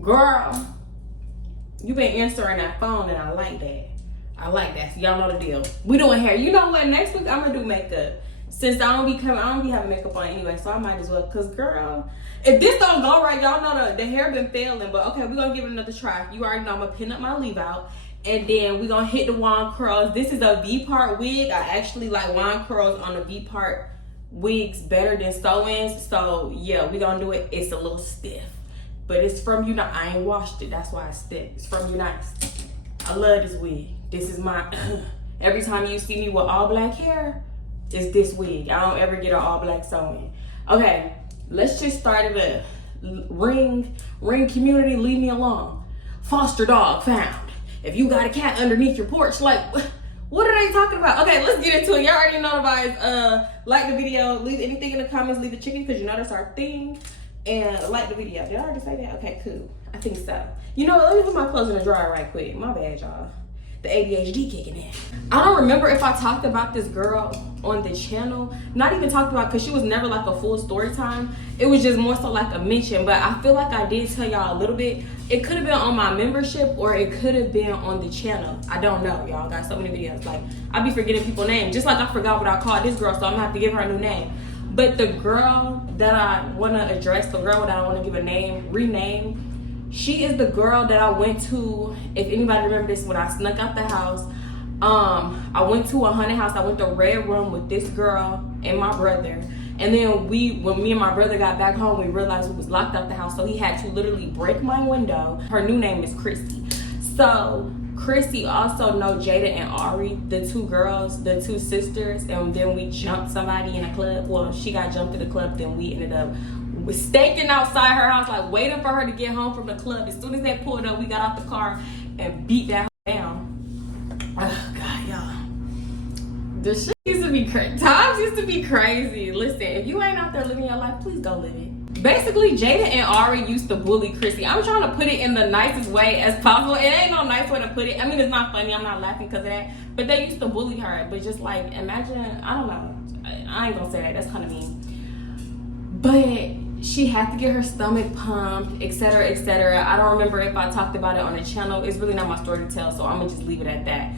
Girl, you been answering that phone and I like that. I like that. So y'all know the deal. We doing hair. You know what? Next week I'm gonna do makeup. Since I don't be having makeup on anyway, so I might as well. Cause girl, if this don't go right, y'all know the hair been failing. But okay, we're gonna give it another try. You already know I'm gonna pin up my leave out. And then we're gonna hit the wand curls. This is a V-part wig. I actually like wand curls on the V-part wigs better than sew-ins. So yeah, we're gonna do it. It's a little stiff. But it's from Unite. I ain't washed it. That's why it's stiff. It's from Unite. I love this wig. This is my, every time you see me with all black hair, it's this wig. I don't ever get an all black sew-in. Okay, let's just start it up. Ring community, leave me alone. Foster dog found. If you got a cat underneath your porch, like, what are they talking about? Okay, let's get into it. Y'all already know the vibes. Like the video, leave anything in the comments, leave the chicken, because you know that's our thing. And like the video. Did I already say that? Okay, cool. I think so. You know what? Let me put my clothes in the dryer right quick. My bad, y'all. The ADHD kicking in. I don't remember if I talked about this girl on the channel. Not even talked about, because she was never like a full story time. It was just more so like a mention. But I feel like I did tell y'all a little bit. It could have been on my membership or it could have been on the channel. I don't know, y'all. Got so many videos. Like, I be forgetting people's names. Just like I forgot what I called this girl, so I'm gonna have to give her a new name. But the girl that I want to address, the girl that I want to give a name, rename, she is the girl that I went to. If anybody remember this, when I snuck out the house, I went to a haunted house. I went to Red Room with this girl and my brother. And then when me and my brother got back home, we realized we was locked out the house. So he had to literally break my window. Her new name is Chrissy. So Chrissy also know Jada and Ari, the two girls, the two sisters, and then we jumped somebody in a club. Well, she got jumped in the club, then we ended up staking outside her house, like waiting for her to get home from the club. As soon as they pulled up, we got out the car and beat that down. Oh God, y'all. The shit used to be crazy. Times used to be crazy. Listen, if you ain't out there living your life, please go live it. Basically, Jada and Ari used to bully Chrissy. I'm trying to put it in the nicest way as possible. It ain't no nice way to put it. I mean, it's not funny. I'm not laughing because of that. But they used to bully her. But just like, imagine, I don't know. I ain't gonna say that. That's kind of mean. But she had to get her stomach pumped, etc., etc. I don't remember if I talked about it on the channel. It's really not my story to tell, so I'm gonna just leave it at that.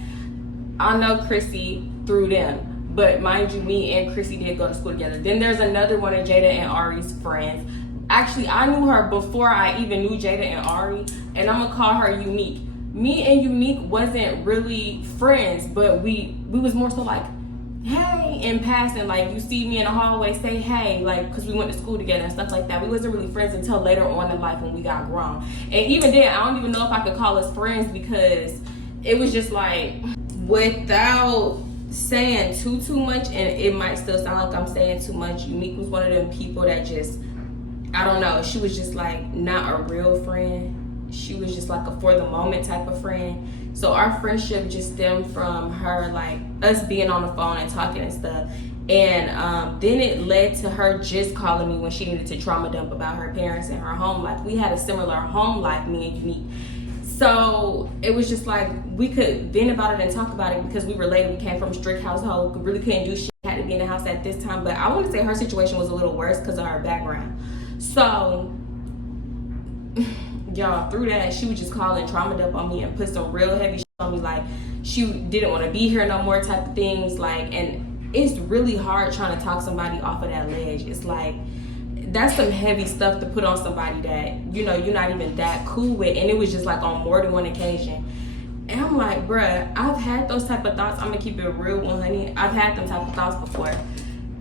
I know Chrissy through them. But mind you, me and Chrissy did go to school together. Then there's another one of Jada and Ari's friends. Actually, I knew her before I even knew Jada and Ari. And I'm going to call her Unique. Me and Unique wasn't really friends. But we was more so like, hey, in passing. Like, you see me in the hallway, say hey. Like, because we went to school together and stuff like that. We wasn't really friends until later on in life when we got grown. And even then, I don't even know if I could call us friends. Because it was just like, without saying too much, and it might still sound like I'm saying too much, Unique was one of them people that just, I don't know, she was just like not a real friend. She was just like a for the moment type of friend. So our friendship just stemmed from her, like us being on the phone and talking and stuff. And then it led to her just calling me when she needed to trauma dump about her parents and her home life. We had a similar home life, me and Unique. So it was just like we could vent about it and talk about it because we related. We came from a strict household. We really couldn't do shit. Had to be in the house at this time. But I want to say her situation was a little worse because of her background. So y'all, through that, she would just call and trauma dump on me and put some real heavy shit on me, like she didn't want to be here no more type of things. Like, and it's really hard trying to talk somebody off of that ledge. It's like, that's some heavy stuff to put on somebody that, you know, you're not even that cool with. And it was just like on more than one occasion. And I'm like, bruh, I've had those type of thoughts. I'm gonna keep it real, honey. I've had them type of thoughts before.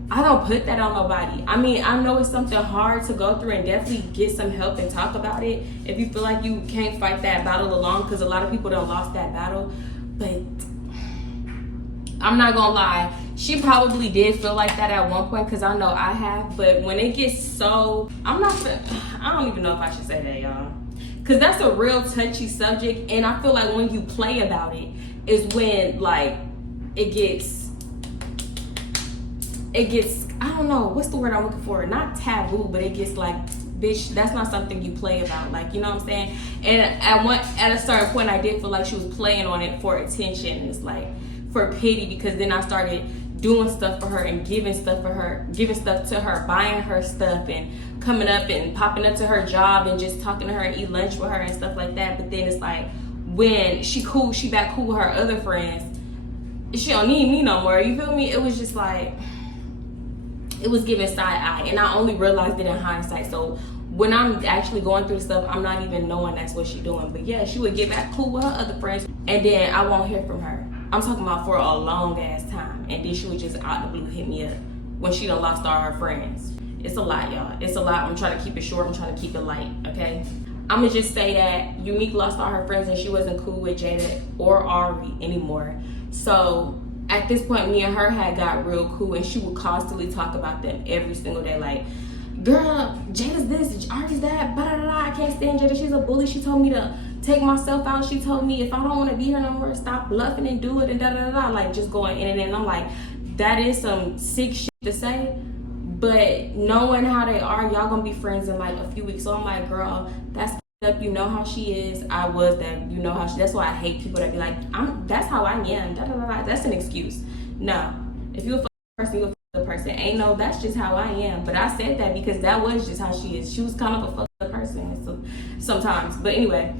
I don't put that on nobody. I mean, I know it's something hard to go through, and definitely get some help and talk about it if you feel like you can't fight that battle alone, because a lot of people don't lost that battle. But I'm not gonna lie, she probably did feel like that at one point, because I know I have. But when it gets so, I don't even know if I should say that, y'all, because that's a real touchy subject. And I feel like when you play about it is when, like, it gets, I don't know, what's the word I'm looking for? Not taboo, but it gets like, bitch, that's not something you play about. Like, you know what I'm saying? And at a certain point, I did feel like she was playing on it for attention. It's like, for pity, because then I started doing stuff for her and giving stuff to her, buying her stuff and coming up and popping up to her job and just talking to her and eat lunch with her and stuff like that. But then it's like, when she back cool with her other friends, she don't need me no more, you feel me? It was just like, it was giving side eye, and I only realized it in hindsight. So when I'm actually going through stuff, I'm not even knowing that's what she's doing. But yeah, she would get back cool with her other friends, and then I won't hear from her. I'm talking about for a long ass time, and then she would just out the blue hit me up when she done lost all her friends. It's a lot, y'all. It's a lot. I'm trying to keep it short. I'm trying to keep it light, okay? I'm gonna just say that Unique lost all her friends, and she wasn't cool with Jada or Ari anymore. So at this point, me and her had got real cool, and she would constantly talk about them every single day. Like, girl, Jada's this, Ari's that, blah, blah, blah. I can't stand Jada. She's a bully. She told me to take myself out. She told me if I don't want to be here no more, stop bluffing and do it, and da da da da. Like, just going in and in. I'm like, that is some sick shit to say. But knowing how they are, y'all gonna be friends in like a few weeks. So I'm like, girl, that's up. You know how she is. I was that. You know how she. That's why I hate people that be like, that's how I am. Da, da, da, da. That's an excuse. No, if you a person, you a person. Ain't no, that's just how I am. But I said that because that was just how she is. She was kind of a fucked up person, so sometimes. But anyway,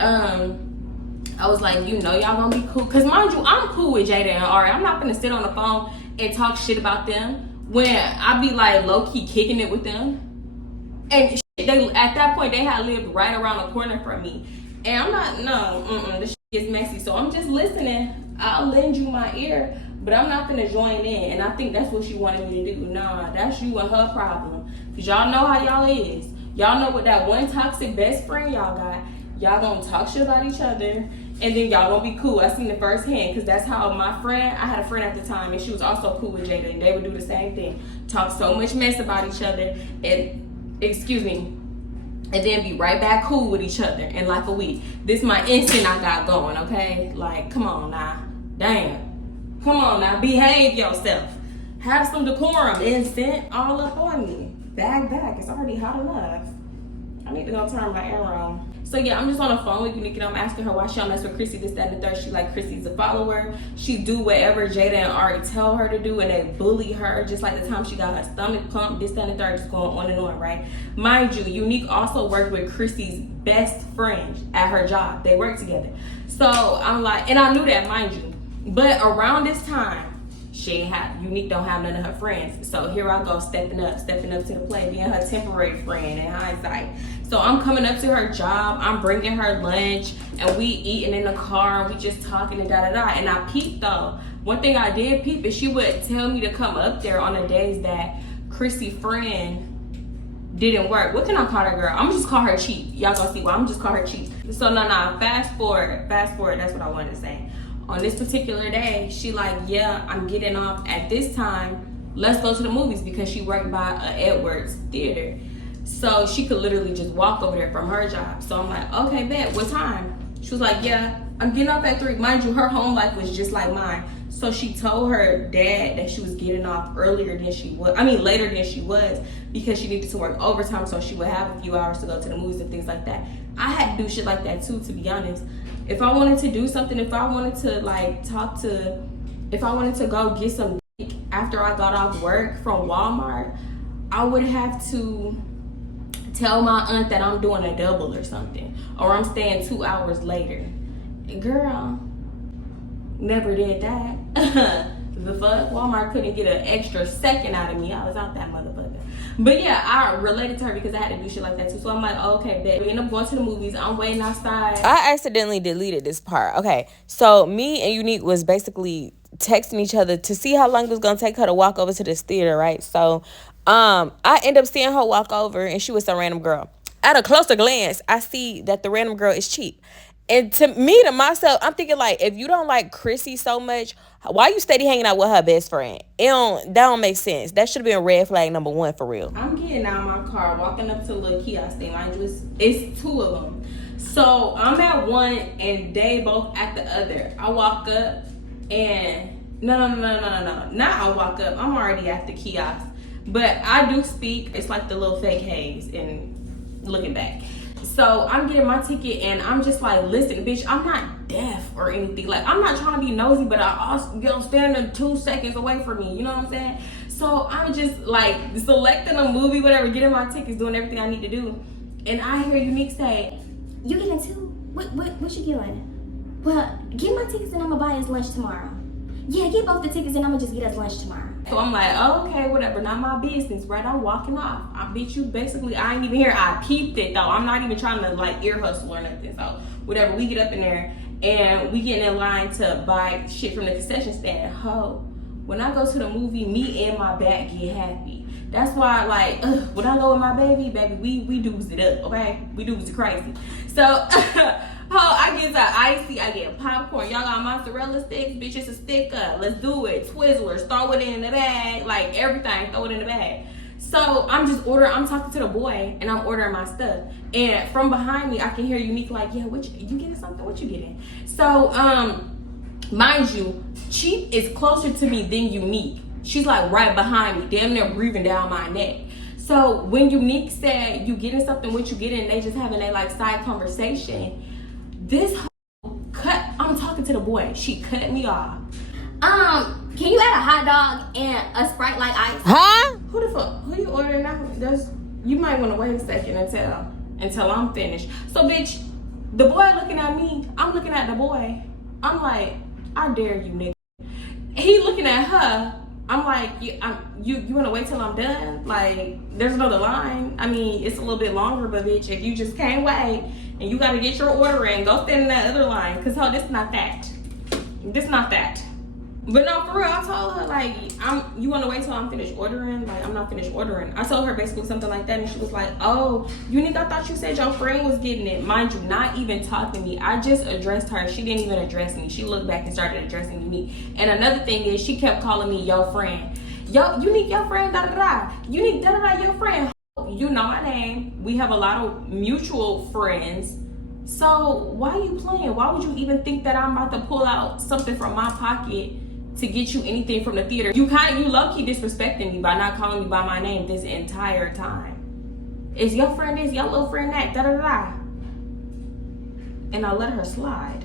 I was like, you know, y'all gonna be cool. Cause mind you, I'm cool with Jada and Ari. I'm not gonna sit on the phone and talk shit about them when I be like low key kicking it with them. And they at that point they had lived right around the corner from me, and I'm not this shit gets messy. So I'm just listening. I'll lend you my ear, but I'm not gonna join in. And I think that's what she wanted me to do. Nah, that's you and her problem. Cause y'all know how y'all is. Y'all know what that one toxic best friend y'all got. Y'all gonna talk shit about each other, and then y'all gonna be cool. I seen it firsthand, because that's how I had a friend at the time, and she was also cool with Jada, and they would do the same thing. Talk so much mess about each other, and and then be right back cool with each other in like a week. This my instant I got going, okay? Like, come on now. Damn. Come on now. Behave yourself. Have some decorum. Instant all up on me. Back. It's already hot enough. I need to go turn my air on. So yeah, I'm just on the phone with Unique, and I'm asking her why she don't mess with Chrissy, this, that, and the third. She like, Chrissy's a follower. She do whatever Jada and Ari tell her to do, and they bully her, just like the time she got her stomach pumped, this, that, and the third, just going on and on, right? Mind you, Unique also worked with Chrissy's best friend at her job. They worked together. So I'm like, and I knew that, mind you. But around this time, Unique don't have none of her friends. So here I go, stepping up to the plate, being her temporary friend in hindsight. So I'm coming up to her job, I'm bringing her lunch, and we eating in the car, and we just talking and da-da-da. And I peeped though. One thing I did peep is she would tell me to come up there on the days that Chrissy friend didn't work. What can I call her, girl? I'm gonna just call her cheap. Y'all gonna see why. I'm just call her cheap. So no, fast forward, that's what I wanted to say. On this particular day, she like, yeah, I'm getting off at this time. Let's go to the movies, because she worked by Edwards Theater. So she could literally just walk over there from her job. So I'm like, okay, bet, what time? She was like, yeah, I'm getting off at 3. Mind you, her home life was just like mine. So she told her dad that she was getting off later than she was, because she needed to work overtime, so she would have a few hours to go to the movies and things like that. I had to do shit like that too, to be honest. If I wanted to do something, if I wanted to go get some dick after I got off work from Walmart, I would have to tell my aunt that I'm doing a double or something, or I'm staying 2 hours later. Girl, never did that. The fuck? Walmart couldn't get an extra second out of me. I was out that motherfucker. But yeah, I related to her because I had to do shit like that too. So I'm like, oh, okay, bet. We end up going to the movies. I'm waiting outside. I accidentally deleted this part. Okay, so me and Unique was basically texting each other to see how long it was gonna take her to walk over to this theater, right? So I end up seeing her walk over, and she was some random girl. At a closer glance, I see that the random girl is cheap. And to myself, I'm thinking, like, if you don't like Chrissy so much, why you steady hanging out with her best friend? That don't make sense. That should have been red flag number 1 for real. I'm getting out of my car, walking up to a little kiosk thing. Mind you, it's 2 of them. So I'm at one, and they both at the other. I walk up, and no. Not I walk up. I'm already at the kiosk. But I do speak. It's like the little fake haze and looking back. So I'm getting my ticket, and I'm just like, listen, bitch, I'm not deaf or anything. Like, I'm not trying to be nosy, but I also, standing 2 seconds away from me. You know what I'm saying? So I'm just like selecting a movie, whatever, getting my tickets, doing everything I need to do. And I hear Unique say, "You getting too? What you getting?" "Well, get my tickets and I'm gonna buy us lunch tomorrow." "Yeah, get both the tickets and I'm gonna just get us lunch tomorrow." So I'm like, oh, okay, whatever, not my business, right? I'm walking off. I bet you basically, I ain't even here. I peeped it though. I'm not even trying to like ear hustle or nothing. So whatever, we get up in there and we get in line to buy shit from the concession stand. When I go to the movie, me and my back get happy. That's why, like, when I go with my baby, we doos it up, okay? We doos it crazy. So, I get the icy, I get popcorn. Y'all got mozzarella sticks? Bitch, it's a sticker. Let's do it. Twizzlers, throw it in the bag. Like, everything, throw it in the bag. So, I'm just ordering, I'm talking to the boy, and I'm ordering my stuff. And from behind me, I can hear Unique like, yeah, you getting something? What you getting? So, mind you, Cheap is closer to me than Unique. She's like right behind me, damn near breathing down my neck. So when Unique said, you getting something, what you getting, they just having a like side conversation. This cut, I'm talking to the boy. She cut me off. Can you add a hot dog and a Sprite like ice? Huh? Who you ordering now? You might want to wait a second until I'm finished. So bitch, the boy looking at me, I'm looking at the boy. I'm like, I dare you, nigga. He looking at her. I'm like, you want to wait till I'm done? Like, there's another line. I mean, it's a little bit longer, but bitch, if you just can't wait and you got to get your order in, go stand in that other line. Because, this not that. This not that. But no, for real, I told her, like, you want to wait till I'm finished ordering? Like, I'm not finished ordering. I told her basically something like that, and she was like, oh, Unique, I thought you said your friend was getting it. Mind you, not even talking to me. I just addressed her. She didn't even address me. She looked back and started addressing Unique. And another thing is, she kept calling me your friend. Yo, Unique, your friend, da-da-da. Unique, da-da-da, your friend. You know my name. We have a lot of mutual friends. So why are you playing? Why would you even think that I'm about to pull out something from my pocket to get you anything from the theater? You low-key disrespecting me by not calling me by my name this entire time. Is your friend this, your little friend that, da-da-da. And I let her slide.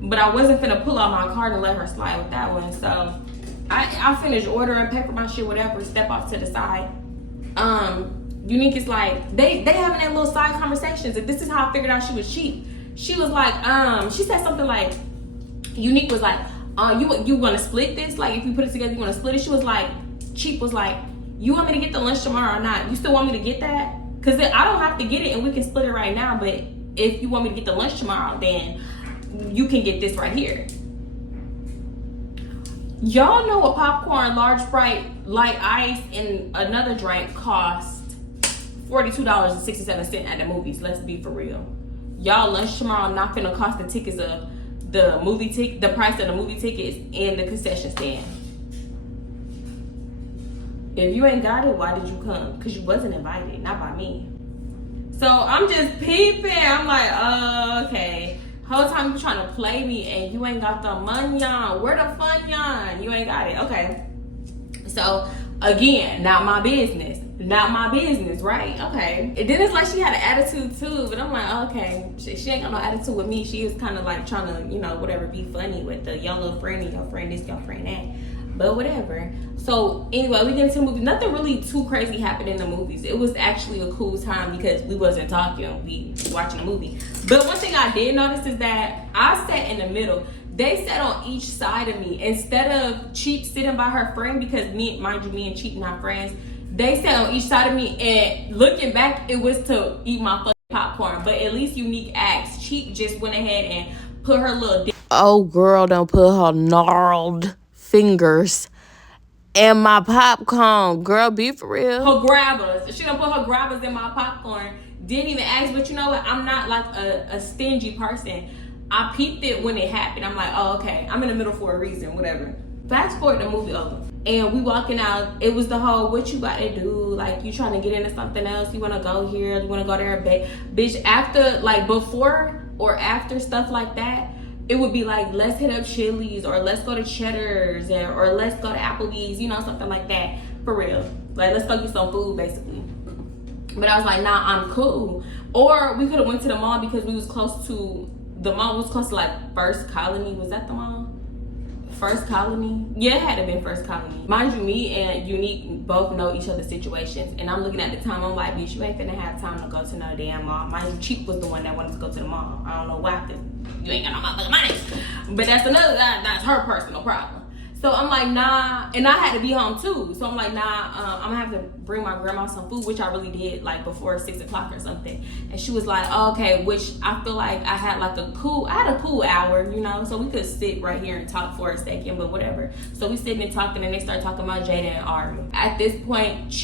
But I wasn't finna pull out my card and let her slide with that one. So I finished ordering, pay for my shit, whatever, step off to the side. Unique is like, they having that little side conversations, and this is how I figured out she was cheap. She was like, she said something like, Unique was like, you want to split this? Like, if you put it together, you want to split it? She was like, Cheap was like, you want me to get the lunch tomorrow or not? You still want me to get that? Because I don't have to get it and we can split it right now. But if you want me to get the lunch tomorrow, then you can get this right here. Y'all know a popcorn, large Sprite, light ice, and another drink cost $42.67 at the movies. Let's be for real. Y'all lunch tomorrow not finna cost the tickets of the movie ticket, the price of the movie tickets and the concession stand. If you ain't got it, why did you come? Because you wasn't invited, not by me. So I'm just peeping. I'm like, oh, okay. Whole time you trying to play me and you ain't got the money on. Where the fun on? You ain't got it. Okay. So again, not my business. Not my business, right? Okay. And then it's like she had an attitude too, but I'm like, okay, she ain't got no attitude with me. She is kind of like trying to, whatever, be funny with the your little friend and your friend this, your friend that. But whatever. So anyway, we get into the movie. Nothing really too crazy happened in the movies. It was actually a cool time because we wasn't talking. We watching a movie. But one thing I did notice is that I sat in the middle. They sat on each side of me. Instead of Cheap sitting by her friend, because mind you, me and Cheap not friends, they sat on each side of me, and looking back, it was to eat my fucking popcorn. But at least Unique asked. Cheap just went ahead and put her little dick. Oh, girl, don't put her gnarled fingers in my popcorn. Girl, be for real. Her grabbers. She done put her grabbers in my popcorn. Didn't even ask, but you know what? I'm not like a stingy person. I peeped it when it happened. I'm like, oh, okay. I'm in the middle for a reason, whatever. Fast forward, the movie over. And we walking out. It was the whole, what you about to do? Like, you trying to get into something else? You want to go here? You want to go there? Bitch, after, like, before or after stuff like that, it would be like, let's hit up Chili's, or let's go to Cheddar's, or let's go to Applebee's, something like that. For real. Like, let's go get some food, basically. But I was like, nah, I'm cool. Or we could have went to the mall because we was close to the mall was close to like First Colony. Was that the mall? First Colony? Yeah, it had to been First Colony. Mind you, me and Unique both know each other's situations. And I'm looking at the time, I'm like, bitch, you ain't finna have time to go to no damn mall. Mind you, Cheap was the one that wanted to go to the mall. I don't know why, because you ain't got no motherfucking money. But that's that's her personal problem. So I'm like, nah, and I had to be home too. So I'm like, nah, I'm gonna have to bring my grandma some food, which I really did like before 6 o'clock or something. And she was like, oh, okay, which I feel like I had a cool hour, you know, so we could sit right here and talk for a second, but whatever. So we sitting and talking, and they start talking about Jada and Ari. At this point,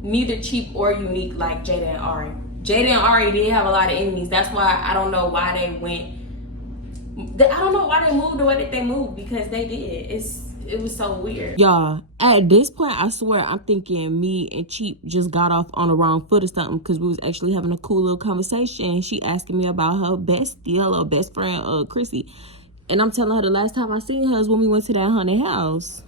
neither Cheap or Unique like Jada and Ari. Jada and Ari did have a lot of enemies. That's why I don't know why they moved the way that they moved, because they did. It was so weird. Y'all, at this point, I swear, I'm thinking me and Cheap just got off on the wrong foot or something, because we was actually having a cool little conversation. She asking me about her bestie, her best friend, Chrissy. And I'm telling her the last time I seen her is when we went to that haunted house.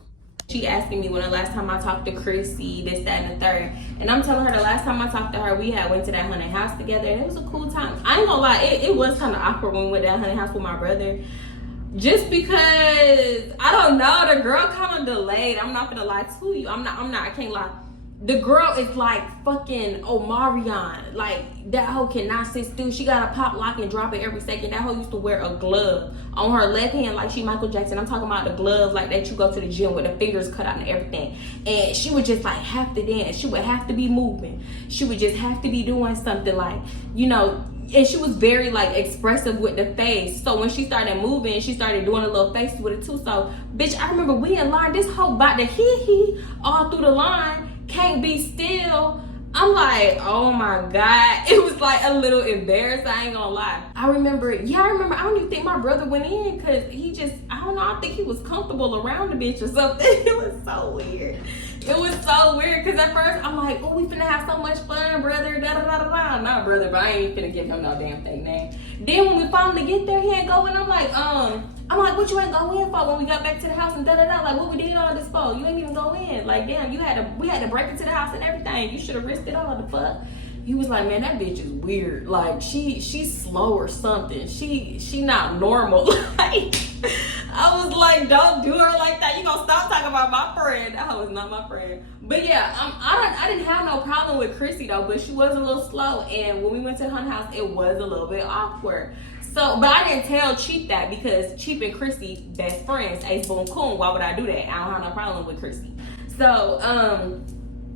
She asking me when the last time I talked to Chrissy, this, that, and the third. And I'm telling her the last time I talked to her, we went to that haunted house together, and it was a cool time. I ain't gonna lie, it was kind of awkward when we went to that haunted house with my brother. Just because, I don't know, the girl kind of delayed. I'm not gonna lie to you. I can't lie. The girl is like fucking Omarion. Like, that hoe cannot sit still. She got to pop, lock, and drop it every second. That hoe used to wear a glove on her left hand like she Michael Jackson. I'm talking about the glove like that you go to the gym with the fingers cut out and everything. And she would just like have to dance. She would have to be moving. She would just have to be doing something like, you know. And she was very like expressive with the face. So when she started moving, she started doing a little face with it too. So bitch, I remember we in line, this whole about to hee all through the line, can't be still. I'm like, oh my God. It was like a little embarrassed, I ain't gonna lie. I remember, I don't even think my brother went in, because he just, I don't know, I think he was comfortable around the bitch or something. It was so weird. It was so weird, because at first I'm like, oh, we finna have so much fun, brother, da-da-da-da-da. Not brother, but I ain't finna give him no damn fake name. Then when we finally get there, he ain't going. I'm like, what you ain't go in for when we got back to the house and da-da-da? Like, what we did all this for? You ain't even go in. Like, damn, we had to break into the house and everything. You should have risked it all, the fuck. He was like, man, that bitch is weird. Like, she's slow or something. She not normal. Like, I was like, don't do her like that. You gonna stop talking about my friend. That was not my friend. But yeah, I didn't have no problem with Chrissy though, but she was a little slow. And when we went to the haunted house, it was a little bit awkward. So, but I didn't tell Cheap that, because Cheap and Chrissy best friends, ace boom coon. Why would I do that? I don't have no problem with Chrissy. So,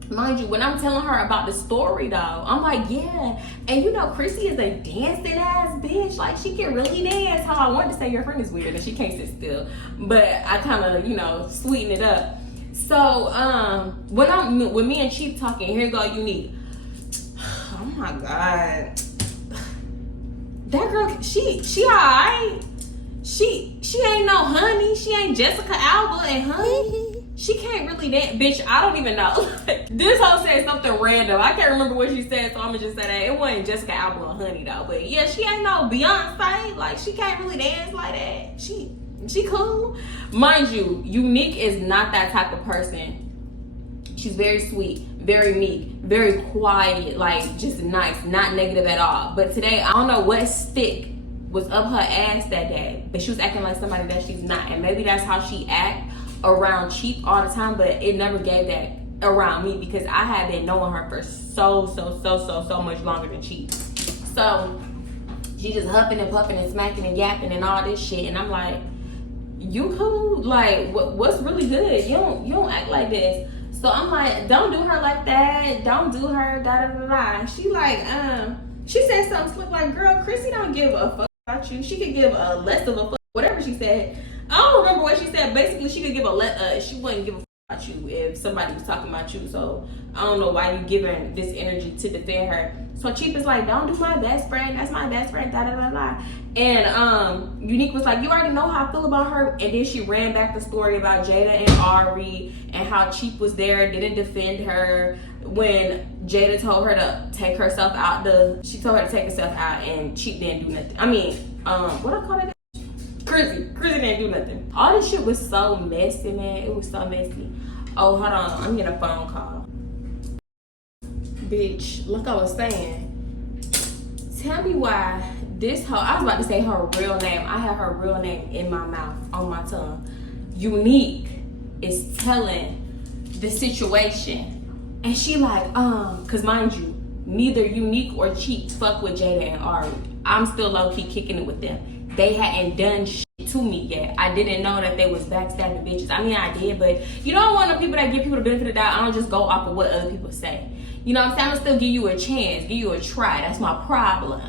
mind you, when I'm telling her about the story though, I'm like, yeah. And you know, Chrissy is a dancing ass bitch. Like, she can really dance. How I wanted to say your friend is weird and she can't sit still. But I kind of, sweeten it up. So, when me and Cheap talking, here go Unique. Oh my God. That girl, she alright. She ain't no Honey. She ain't Jessica Alba and Honey. She can't really dance. Bitch, I don't even know. This hoe said something random. I can't remember what she said, so I'm gonna just say that. It wasn't Jessica Alba and Honey though. But yeah, she ain't no Beyonce. Like, she can't really dance like that. She cool. Mind you, Unique is not that type of person. She's very sweet, very meek, very quiet, like just nice, not negative at all. But today, I don't know what stick was up her ass that day, but she was acting like somebody that she's not. And maybe that's how she act around Cheap all the time, but it never gave that around me, because I had been knowing her for so much longer than Cheap. So she just huffing and puffing and smacking and yapping and all this shit. And I'm like, you cool? Like, what's really good? You don't act like this. So I'm like, don't do her like that. Don't do her, da-da-da-da. She like, she said something slick like, girl, Chrissy don't give a fuck about you. She could give a less of a fuck, whatever she said. I don't remember what she said. Basically, she could give she wouldn't give a fuck about you if somebody was talking about you. So I don't know why you giving this energy to defend her. So Cheap is like, don't do my best friend. That's my best friend, da-da-da-da. And Unique was like, you already know how I feel about her. And then she ran back the story about Jada and Ari and how Cheap was there, didn't defend her when Jada told her to take herself out. She told her to take herself out, and Cheap didn't do nothing. I mean, what I call it? Chrissy didn't do nothing. All this shit was so messy, man. It was so messy. Oh, hold on, I'm getting a phone call. Bitch, like I was saying, tell me why this hoe, I was about to say her real name. I had her real name in my mouth, on my tongue. Unique is telling the situation. And she like, cause mind you, neither Unique or Cheeks fuck with Jada and Ari. I'm still low-key kicking it with them. They hadn't done shit to me yet. I didn't know that they was backstabbing bitches. I mean, I did, but you know, I'm one of the people that give people the benefit of the doubt. I don't just go off of what other people say. You know what I'm saying? I'm gonna still give you a chance, give you a try. That's my problem.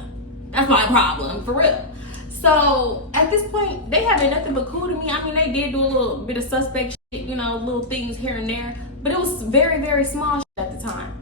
That's my problem, for real. So, at this point, they haven't nothing but cool to me. I mean, they did do a little bit of suspect shit, you know, little things here and there. But it was very, very small shit at the time.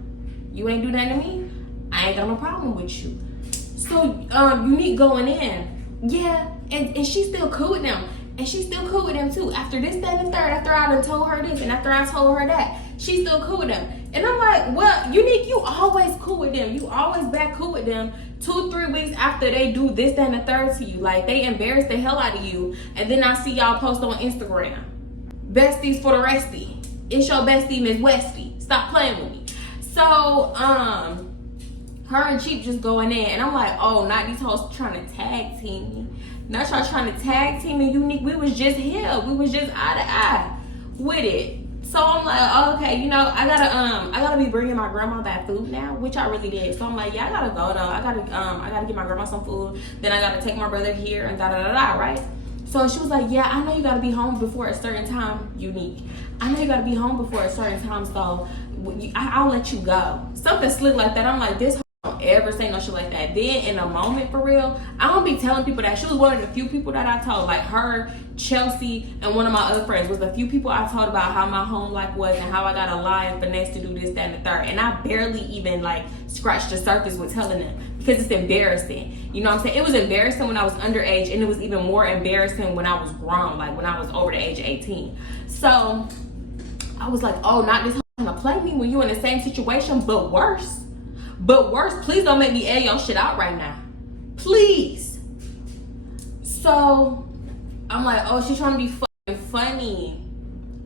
You ain't do that to me, I ain't got no problem with you. So, Unique going in. Yeah, and she's still cool with them. And she's still cool with them too. After this, that, and the third, after I done told her this, and after I told her that, she's still cool with them. And I'm like, well, Unique, you always cool with them. You always back cool with them 2-3 weeks after they do this, that, and the third to you. Like, they embarrass the hell out of you. And then I see y'all post on Instagram. Besties for the restie. It's your bestie, Miss Westie. Stop playing with me. So, her and Cheap just going in. And I'm like, oh, not these hoes trying to tag team me. Not y'all trying to tag team and Unique. We was just here. We was just eye to eye with it. So I'm like, oh, okay, you know, I gotta be bringing my grandma that food now, which I really did. So I'm like, yeah, I gotta go though. I gotta get my grandma some food. Then I gotta take my brother here and right? So she was like, yeah, I know you gotta be home before a certain time, Unique. I know you gotta be home before a certain time, so I'll let you go. Something slick like that. I'm like, this don't ever say no shit like that. Then in a moment, for real, I don't be telling people that. She was one of the few people that I told, like her, Chelsea, and one of my other friends was the few people I told about how my home life was and how I got a lie and finesse to do this, that, and the third. And I barely even like scratched the surface with telling them because it's embarrassing. You know what I'm saying? It was embarrassing when I was underage, and it was even more embarrassing when I was grown, like when I was over the age of 18. So I was like, oh, not this trying to play me when you in the same situation, but worse. But worse, please don't make me air your shit out right now. Please. So I'm like, oh, she's trying to be fucking funny.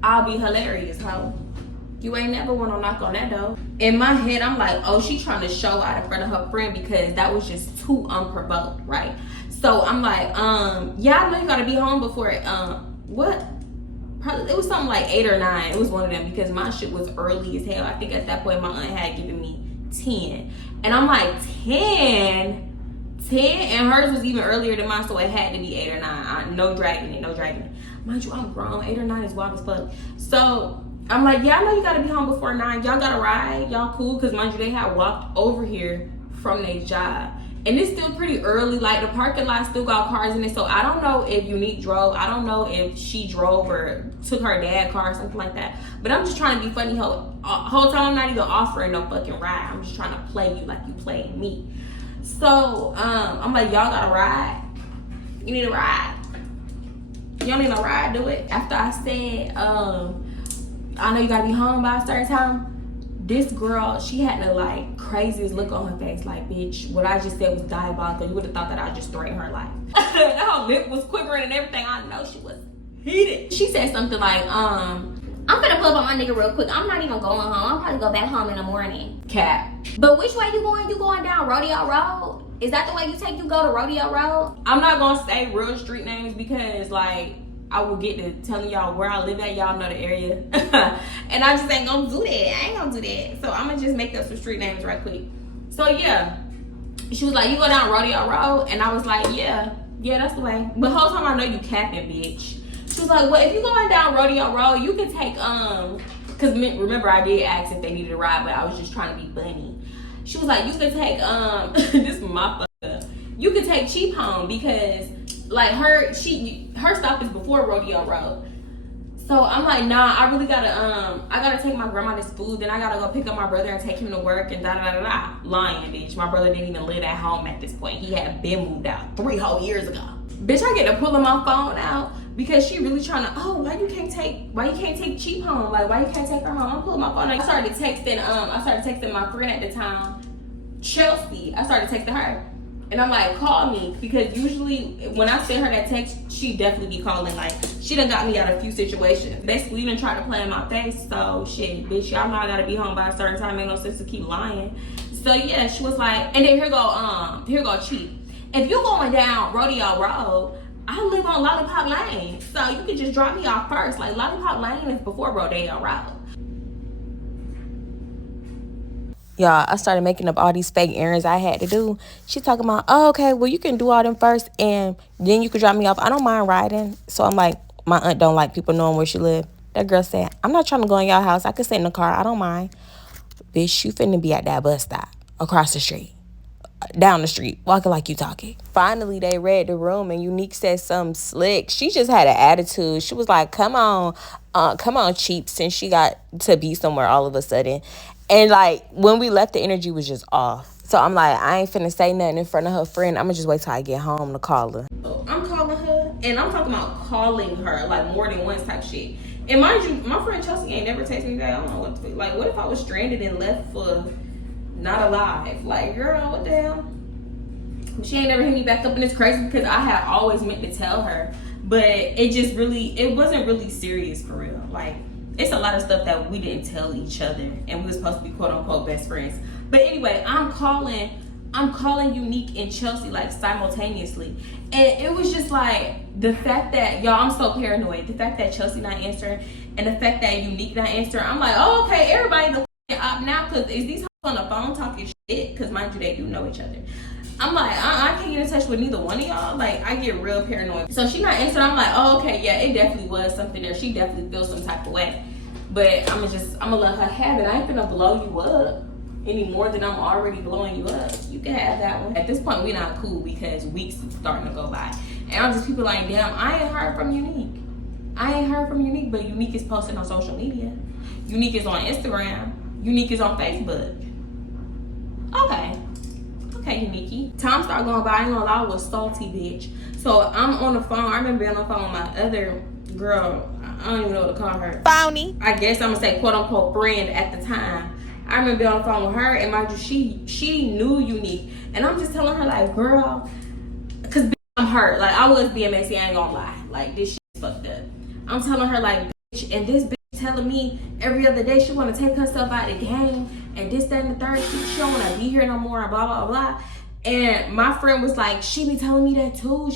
I'll be hilarious, ho. You ain't never want to knock on that door. In my head, I'm like, oh, she trying to show out in front of her friend because that was just too unprovoked, right? So I'm like, yeah, I know you gotta be home before what? Probably, it was something like 8 or 9. It was one of them because my shit was early as hell. I think at that point my aunt had given me 10. And I'm like, 10? 10? And hers was even earlier than mine, so it had to be 8 or 9. No dragging it. Mind you, I'm grown. 8 or 9 is wild as fuck. So I'm like, yeah, I know you gotta be home before 9. Y'all gotta ride. Y'all cool? Because mind you, they had walked over here from their job. And it's still pretty early. Like, the parking lot still got cars in it. So I don't know if Unique drove. I don't know if she drove or took her dad's car or something like that. But I'm just trying to be funny. Whole time I'm not even offering no fucking ride. I'm just trying to play you like you played me. So I'm like, y'all gotta ride. You need a ride. You don't need no ride, do it. After I said, I know you gotta be home by a certain time. This girl, she had the like craziest look on her face, like, bitch, what I just said was diabolical. You would have thought that I just threatened her life. Her lip was quivering and everything. I know she was heated. She said something like, I'm gonna pull up on my nigga real quick. I'm not even going home. I'll probably go back home in the morning. Cap. But which way you going? You going down Rodeo Road? Is that the way you go to Rodeo Road? I'm not gonna say real street names because like I will get to telling y'all where I live at. Y'all know the area. And I just ain't gonna do that. I ain't gonna do that. So I'm gonna just make up some street names right quick. So yeah. She was like, you go down Rodeo Road? And I was like, yeah, that's the way. But the whole time I know you capping, bitch. She was like, well, if you going down Rodeo Road, you can take, cause remember I did ask if they needed a ride, but I was just trying to be funny. She was like, you can take, this is my fuck. You can take Cheap home because like her stop is before Rodeo Road. So I'm like, nah, I really gotta I gotta take my grandma this food, then I gotta go pick up my brother and take him to work and da. Lying, bitch. My brother didn't even live at home at this point. He had been moved out 3 whole years ago. Bitch, I get to pulling my phone out because she really trying to, oh, why you can't take Cheap home? Like, why you can't take her home? I'm pulling my phone out. I started texting my friend at the time, Chelsea. I started texting her. And I'm like, call me, because usually when I send her that text, she definitely be calling. Like, she done got me out of a few situations. Basically, even tried to play in my face. So shit, bitch, y'all know I gotta be home by a certain time. Ain't no sense to keep lying. So yeah, she was like, and then here go Cheap. If you going down Rodeo Road, I live on Lollipop Lane. So you can just drop me off first. Like, Lollipop Lane is before Rodeo Road. Y'all, I started making up all these fake errands I had to do. She talking about, oh, okay, well, you can do all them first, and then you can drop me off. I don't mind riding. So I'm like, my aunt don't like people knowing where she live. That girl said, I'm not trying to go in your house. I can sit in the car. I don't mind. Bitch, you finna be at that bus stop across the street, down the street, walking like you talking. Finally, they read the room, and Unique said something slick. She just had an attitude. She was like, come on, cheap, since she got to be somewhere all of a sudden. And, like, when we left, the energy was just off. So I'm like, I ain't finna say nothing in front of her friend. I'm gonna just wait till I get home to call her. So I'm calling her, and I'm talking about calling her, like, more than once type shit. And mind you, my friend Chelsea ain't never texted me back. I don't know what to do. Like, what if I was stranded and left for not alive? Like, girl, what the hell? She ain't never hit me back up, and it's crazy because I had always meant to tell her, but it wasn't really serious for real. Like, it's a lot of stuff that we didn't tell each other, and we were supposed to be quote unquote best friends. But anyway, I'm calling Unique and Chelsea like simultaneously, and it was just like the fact that, y'all, I'm so paranoid. The fact that Chelsea not answering and the fact that Unique not answering, I'm like, oh, okay, everybody up now, because is these on the phone talking shit? Because mind you, they do know each other. I'm like, I can't get in touch with neither one of y'all. Like, I get real paranoid. So she not answering. I'm like, oh, okay, yeah, it definitely was something there. She definitely feels some type of way. But I'm gonna let her have it. I ain't finna blow you up any more than I'm already blowing you up. You can have that one. At this point, we not cool because weeks is starting to go by. And I'm just people like, damn, I ain't heard from Unique. But Unique is posting on social media. Unique is on Instagram. Unique is on Facebook. Okay, Unique. Time started going by. I ain't gonna lie, I was salty, bitch. So I'm on the phone. I remember being on the phone with my other girl. I don't even know what to call her. Phony. I guess I'm gonna say quote unquote friend at the time. I remember being on the phone with her, and mind you, she knew Unique. And I'm just telling her, like, girl, because bitch, I'm hurt. Like, I was being messy, I ain't gonna lie. Like, this shit is fucked up. I'm telling her, like, bitch, and this bitch telling me every other day she wanna take herself out of the game, and this, that, and the third. She don't wanna be here no more, and blah, blah, blah. And my friend was like, she be telling me that too.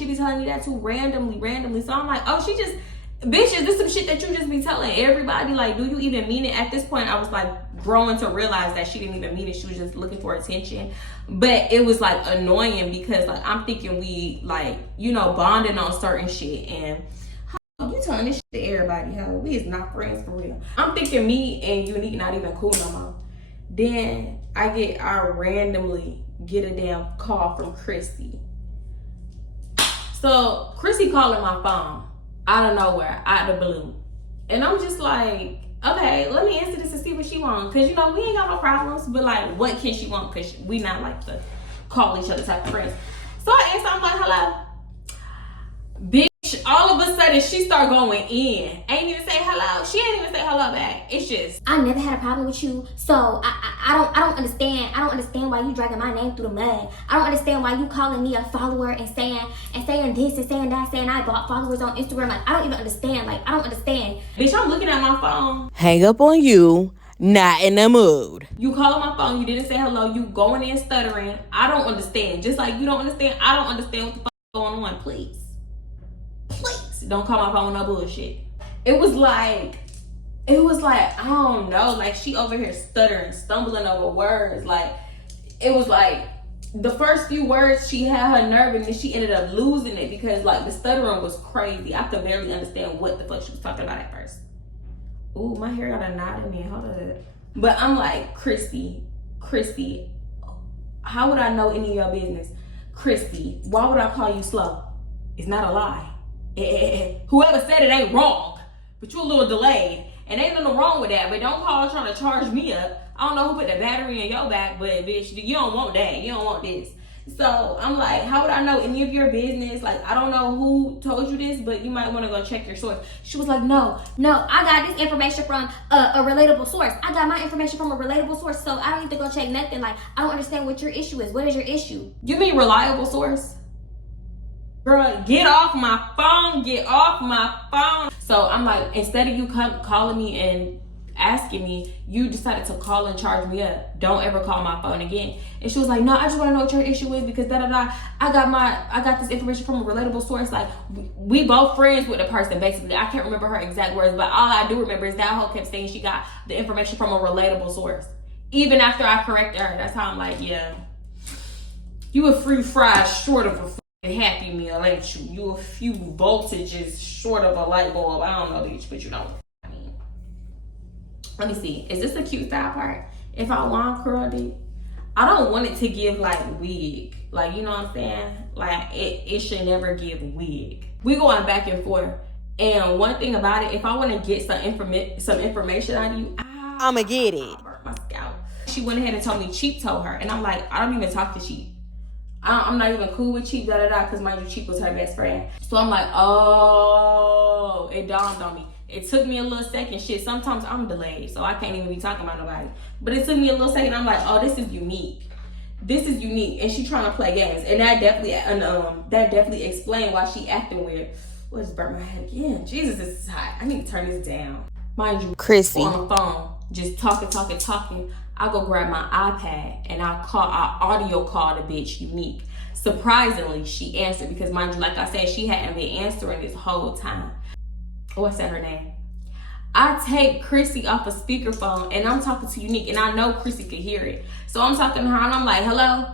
Randomly. So I'm like, oh, she just, bitch, is this some shit that you just be telling everybody? Like, do you even mean it? At this point, I was like growing to realize that she didn't even mean it. She was just looking for attention. But it was like annoying because like I'm thinking we like, you know, bonding on certain shit, and you telling this shit to everybody, how we is not friends for real. I'm thinking me and Unique not even cool no more. Then I randomly get a damn call from Chrissy. So Chrissy calling my phone out of nowhere, out of the blue. And I'm just like, okay, let me answer this and see what she wants. Cause you know, we ain't got no problems, but like, what can she want? Cause we not like to call each other type of friends. So I answer, I'm like, hello. Bitch, all of a sudden she start going in. Ain't even say hello. She ain't even say hello back. It's just, I never had a problem with you, so I don't understand. I don't understand why you dragging my name through the mud. I don't understand why you calling me a follower and saying this and saying that, saying I bought followers on Instagram. Like, I don't even understand. Like, I don't understand. bitch, I'm looking at my phone. Hang up on you. Not in the mood. You calling my phone, you didn't say hello, you going in stuttering. I don't understand. Just like you don't understand, I don't understand what the fuck is going on. Please don't call my phone with no bullshit. It was like, I don't know, like she over here stuttering, stumbling over words. Like, it was like the first few words she had her nerve, and then she ended up losing it because like the stuttering was crazy. I could barely understand what the fuck she was talking about at first. Ooh, my hair got a knot in it, hold up. But I'm like, Christy, how would I know any of your business? Christy, why would I call you slow? It's not a lie. Whoever said it ain't wrong, but you a little delayed. And ain't nothing wrong with that, but don't call trying to charge me up. I don't know who put the battery in your back, but bitch, you don't want that. You don't want this. So I'm like, how would I know any of your business? Like, I don't know who told you this, but you might want to go check your source. She was like, no, I got this information from a relatable source. I got my information from a relatable source, so I don't need to go check nothing. Like, I don't understand what your issue is. What is your issue? You mean reliable source? Girl, get off my phone. So I'm like, instead of you calling me and asking me, you decided to call and charge me up. Don't ever call my phone again. And she was like, no, I just want to know what your issue is because I got this information from a relatable source. Like, we both friends with the person, basically. I can't remember her exact words, but all I do remember is that hoe kept saying she got the information from a relatable source. Even after I corrected her, that's how I'm like, yeah, you a free fry short of a Happy Meal, ain't you? You a few voltages short of a light bulb. I don't know these, but you know what I mean. Let me see. Is this a cute style part? If I want curly, I don't want it to give like wig. Like, you know what I'm saying? Like, it should never give wig. We going back and forth. And one thing about it, if I want to get some information out of you, I'ma get it. My scalp. She went ahead and told me Cheap told her. And I'm like, I don't even talk to Cheap. I'm not even cool with Cheap, because mind you, Cheap was her best friend. So I'm like, oh, it dawned on me. It took me a little second. Shit, sometimes I'm delayed, so I can't even be talking about nobody. But it took me a little second. I'm like, oh, this is unique. This is unique. And she trying to play games. And that definitely explained why she acting weird. Let's burn my head again. Jesus, this is hot. I need to turn this down. Mind you, Chrissy on the phone, just talking. I go grab my iPad and I audio call the bitch Unique. Surprisingly, she answered because, mind you, like I said, she hadn't been answering this whole time. What's that her name? I take Chrissy off a speakerphone and I'm talking to Unique and I know Chrissy could hear it. So I'm talking to her and I'm like, hello?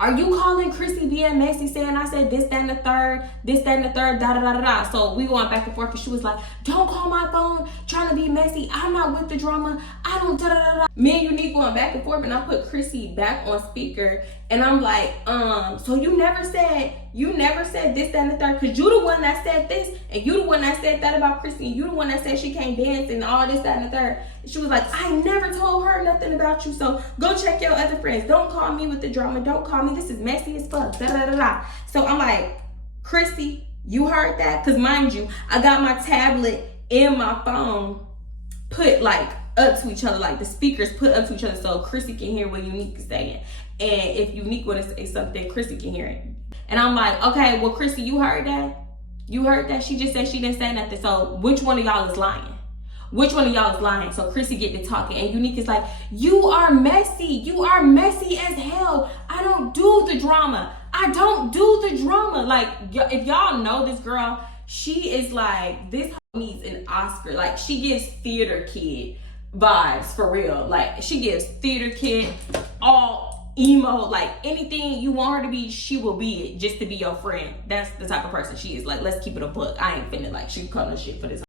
Are you calling Chrissy being messy saying I said this, that, and the third, da-da-da-da-da, So we going back and forth and she was like, don't call my phone, trying to be messy. I'm not with the drama. I don't da-da-da-da. Me and Unique going back and forth and I put Chrissy back on speaker and I'm like, so you never said this, that, and the third, because you the one that said this and you the one that said that about Chrissy and you the one that said she can't dance and all this, that, and the third. And she was like, I never told her nothing about you, so go check your other friends. Don't call me with the drama. Don't call me. This is messy as fuck. Da-da-da-da. So I'm like, Chrissy, you heard that? Because mind you, I got my tablet and my phone put like up to each other, like the speakers put up to each other so Chrissy can hear what Unique is saying. And if Unique want to say something, Chrissy can hear it. And I'm like, okay, well, Chrissy, you heard that? You heard that? She just said she didn't say nothing. So which one of y'all is lying? Which one of y'all is lying? So Chrissy get to talking and Unique is like, you are messy. You are messy as hell. I don't do the drama. I don't do the drama. Like, if y'all know this girl, she is like, this needs an Oscar. Like, she gives theater kid vibes for real. Like, she gives theater kid all emo, like anything you want her to be, she will be it just to be your friend. That's the type of person she is. Like, let's keep it a book. I ain't finna like she call no shit for this.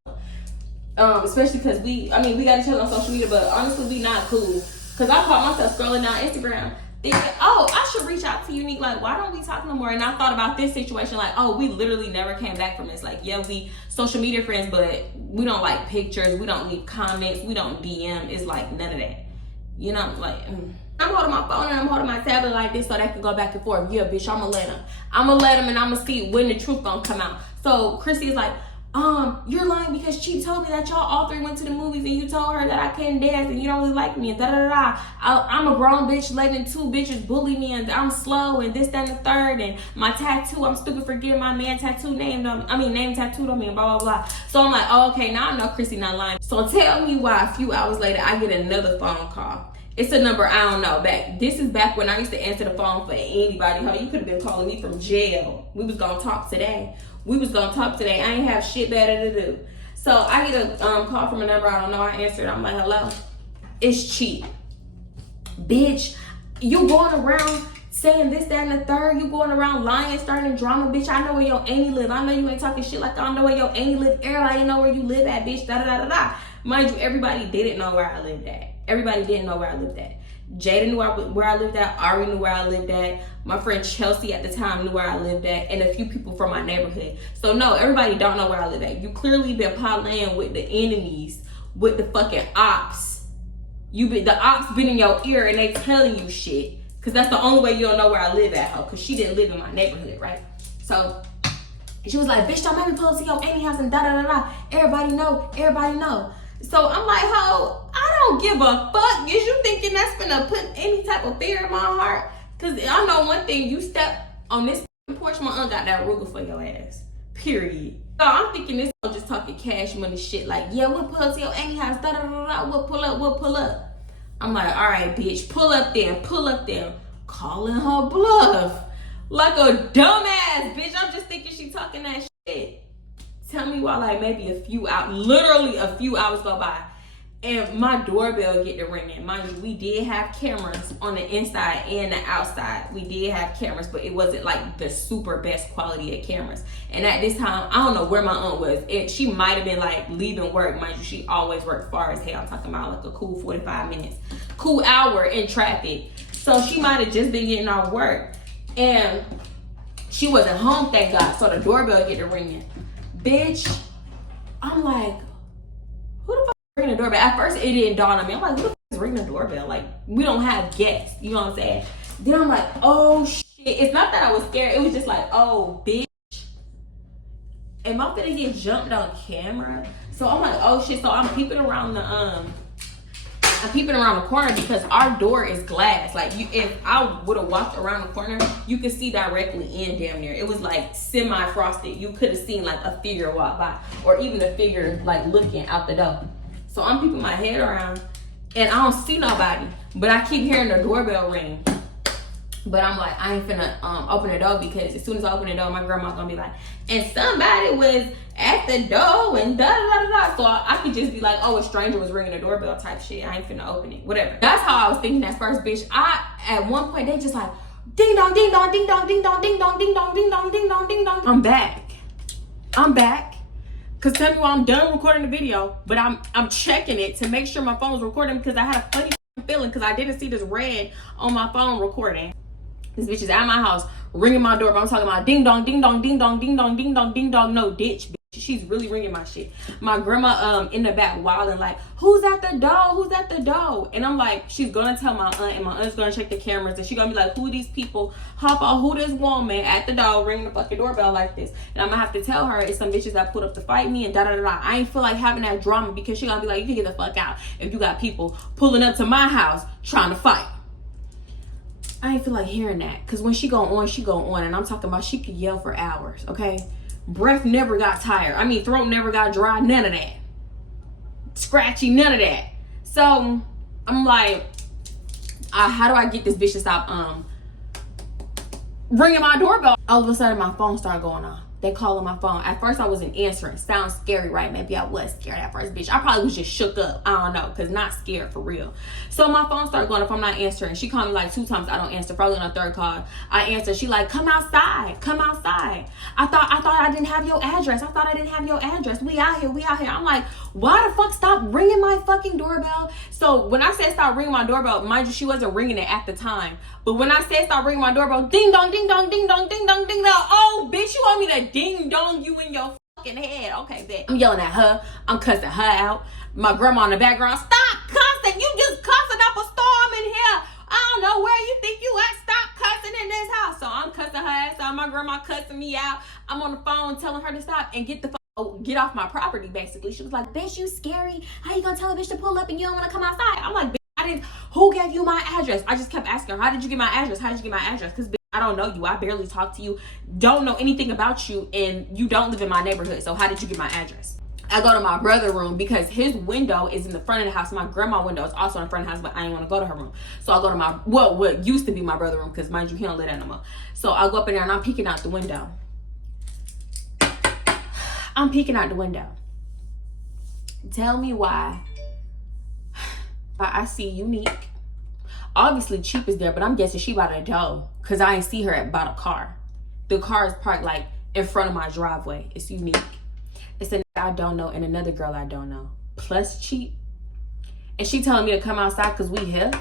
Especially because we got each other on social media, but honestly we not cool. Cause I caught myself scrolling down Instagram thinking, oh, I should reach out to Unique. Like, why don't we talk no more? And I thought about this situation, like, oh, we literally never came back from this. Like, yeah, we social media friends, but we don't like pictures, we don't leave comments, we don't DM. It's like none of that. You know, like I'm holding my phone and I'm holding my tablet like this so they can go back and forth. Yeah, bitch, I'ma let them and I'ma see when the truth gonna come out. So Chrissy is like, you're lying because Cheap told me that y'all all three went to the movies and you told her that I couldn't dance and you don't really like me and da-da-da-da. I'm a grown bitch letting two bitches bully me and I'm slow and this, that, and the third and my tattoo, I'm stupid for getting my man tattoo name tattooed on me and blah, blah, blah. So I'm like, oh, okay, now I know Chrissy not lying. So tell me why a few hours later I get another phone call. It's a number I don't know. This is back when I used to answer the phone for anybody. How you could have been calling me from jail. We was gonna talk today. I ain't have shit better to do. So I get a call from a number I don't know. I answered. I'm like, hello? It's Cheap. Bitch, you going around saying this, that, and the third. You going around lying, starting drama. Bitch, I know where your auntie live. I know you ain't talking shit like I know where your auntie live. Everybody know where you live at, bitch. Da-da-da-da-da. Mind you, everybody didn't know where I lived at. Everybody didn't know where I lived at. Jada knew where I lived at. Ari knew where I lived at. My friend Chelsea at the time knew where I lived at. And a few people from my neighborhood. So no, everybody don't know where I live at. You clearly been parlaying with the enemies, with the fucking ops. The ops been in your ear and they telling you shit. Cause that's the only way you don't know where I live at, ho. Cause she didn't live in my neighborhood, right? So she was like, bitch, don't make me pull up to your auntie house and da-da-da-da. Everybody know. So I'm like, ho, I don't give a fuck. Is you thinking that's gonna put any type of fear in my heart? Cause I know one thing, you step on this porch, my aunt got that Ruger for your ass. Period. So I'm thinking this girl just talking cash money shit. Like, yeah, we'll pull up to your auntie house. Da da da da. We'll pull up. I'm like, all right, bitch, pull up there. Calling her bluff like a dumbass bitch. I'm just thinking she talking that shit. Tell me why, like maybe literally a few hours go by, and my doorbell get to ringing. Mind you, we did have cameras on the inside and the outside. We did have cameras, but it wasn't like the super best quality of cameras. And at this time, I don't know where my aunt was. She might have been like leaving work. Mind you, she always worked far as hell. I'm talking about like a cool 45 minutes, cool hour in traffic. So she might have just been getting off work, and she wasn't home, thank God. So the doorbell get to ringing. Bitch, I'm like, who the fuck is ringing the doorbell? At first, it didn't dawn on me. I'm like, who the fuck is ringing the doorbell? Like, we don't have guests. You know what I'm saying? Then I'm like, oh shit. It's not that I was scared. It was just like, oh bitch. Am I finna get jumped on camera? So I'm like, oh shit. So I'm peeping around the corner because our door is glass. Like, if I would have walked around the corner, you could see directly in damn near. It was like semi-frosted. You could have seen like a figure walk by, or even a figure like looking out the door. So I'm peeping my head around and I don't see nobody, but I keep hearing the doorbell ring. But I'm like, I ain't finna open the door, because as soon as I open the door, my grandma's gonna be like, and somebody was at the door and da da da da. So I could just be like, oh, a stranger was ringing the doorbell type shit. I ain't finna open it. Whatever. That's how I was thinking at first, bitch. At one point, they just like, ding dong, ding dong, ding dong, ding dong, ding dong, ding dong, ding dong, ding dong, ding dong. I'm back. Cause tell me why I'm done recording the video, but I'm checking it to make sure my phone was recording, because I had a funny feeling because I didn't see this red on my phone recording. This bitch is at my house ringing my doorbell. I'm talking about ding dong, ding dong, ding dong, ding dong, ding dong, ding dong. No, ditch, bitch. She's really ringing my shit. My grandma in the back wilding like, who's at the door? Who's at the door? And I'm like, she's gonna tell my aunt, and my aunt's gonna check the cameras, and she's gonna be like, who these people hop on? Who this woman at the door ringing the fucking doorbell like this? And I'm gonna have to tell her it's some bitches that put up to fight me and da da da da. I ain't feel like having that drama, because she gonna be like, you can get the fuck out if you got people pulling up to my house trying to fight. I ain't feel like hearing that, because when she go on, and I'm talking about she could yell for hours, okay? Breath never got tired. I mean, throat never got dry, none of that. Scratchy, none of that. So, I'm like, how do I get this bitch to stop ringing my doorbell? All of a sudden, my phone started going off. They calling my phone. At first, I wasn't answering. Sounds scary, right? Maybe I was scared at first, bitch. I probably was just shook up. I don't know, because not scared for real. So my phone started going off. I'm not answering. She called me like 2 times. I don't answer. Probably on a third call, I answer. She like, come outside. Come outside. I thought I didn't have your address. We out here. I'm like, why the fuck stop ringing my fucking doorbell? So when I said stop ringing my doorbell, mind you, she wasn't ringing it at the time. But when I said stop ringing my doorbell, ding dong, ding dong, ding dong, ding dong, ding dong. Oh, bitch, you want me to ding dong you in your fucking head? Okay, bitch. I'm yelling at her. I'm cussing her out. My grandma in the background, stop cussing. You just cussing up a storm in here. I don't know where you think you at. Stop cussing in this house. So I'm cussing her ass out. My grandma cussing me out. I'm on the phone telling her to stop and get off my property, basically. She was like, bitch, you scary. How you gonna tell a bitch to pull up and you don't want to come outside? I'm like, bitch, who gave you my address? I just kept asking her, how did you get my address? Because I don't know you. I barely talk to you. Don't know anything about you, and you don't live in my neighborhood. So how did you get my address? I go to my brother's room because his window is in the front of the house. My grandma's window is also in the front of the house, but I didn't want to go to her room. So I go to what used to be my brother's room, because mind you, he don't live there no more. So I go up in there and I'm peeking out the window. Tell me why I see Unique. Obviously, Cheap is there, but I'm guessing she by the door, because I ain't see her by the car. The car is parked like in front of my driveway. It's Unique. It's a I don't know and another girl I don't know. Plus Cheap. And she telling me to come outside because we here.